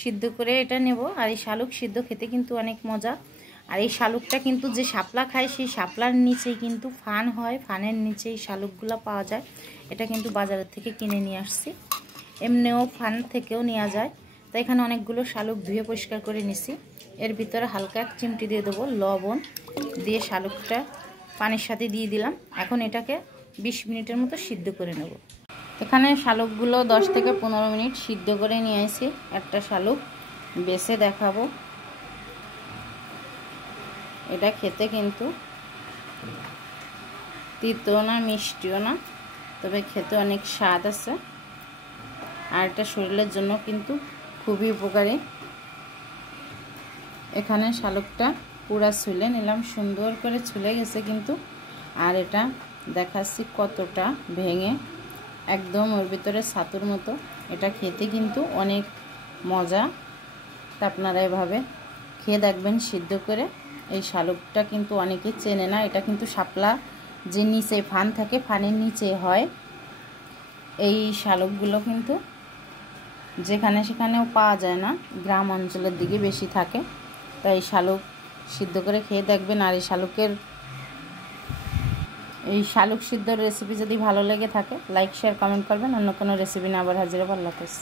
সিদ্ধ করে এটা নেব। আর এই শালুক সিদ্ধ খেতে কিন্তু অনেক মজা। আর এই শালুকটা কিন্তু যে শাপলা খায় সেই শাপলার নিচেই কিন্তু ফান হয়, ফানের নিচেই শালুকগুলো পাওয়া যায়। এটা কিন্তু বাজারের থেকে কিনে নিয়ে আসছি, এমনিও ফান থেকেও নেওয়া যায়। তো এখানে অনেকগুলো শালুক ধুয়ে পরিষ্কার করে নিছি। এর ভিতরে হালকা এক চিমটি দিয়ে দেবো লবণ, দিয়ে শালুকটা পানির সাথে দিয়ে দিলাম। এখন এটাকে 20 মিনিটের মতো সিদ্ধ করে নেব। এখানে শালুকগুলো 10 থেকে 15 মিনিট সিদ্ধ করে নিয়ে আসি। একটা শালুক বেছে দেখাবো। এটা খেতে কিন্তু তিতও না মিষ্টিও না, তবে খেতে অনেক স্বাদ আছে। আর এটা শরীরের জন্য কিন্তু খুবই উপকারী। এখানে শালুকটা পুরা ছুলে নিলাম, সুন্দর করে ছুলে গেছে কিন্তু। আর এটা দেখাচ্ছি কতটা ভেঙে একদম ওর ভিতরে ছাতুর মতো। এটা খেতে কিন্তু অনেক মজা। তা আপনারা এভাবে খেয়ে দেখবেন সিদ্ধ করে। এই শালুকটা কিন্তু অনেকেই চেনে না, এটা কিন্তু শাপলা যে নিচে ফান থাকে, ফানের নিচে হয়। এই শালুকগুলো কিন্তু যেখানে সেখানেও পাওয়া যায় না, গ্রাম অঞ্চলের দিকে বেশি থাকে। তাই শালুক সিদ্ধ করে খেয়ে দেখবেন। আর এই শালুক সিদ্ধর রেসিপি যদি ভালো লেগে থাকে লাইক শেয়ার কমেন্ট করবেন। অন্য কোনো রেসিপি না আবার হাজির হবো। আল্লাহ হাফেজ।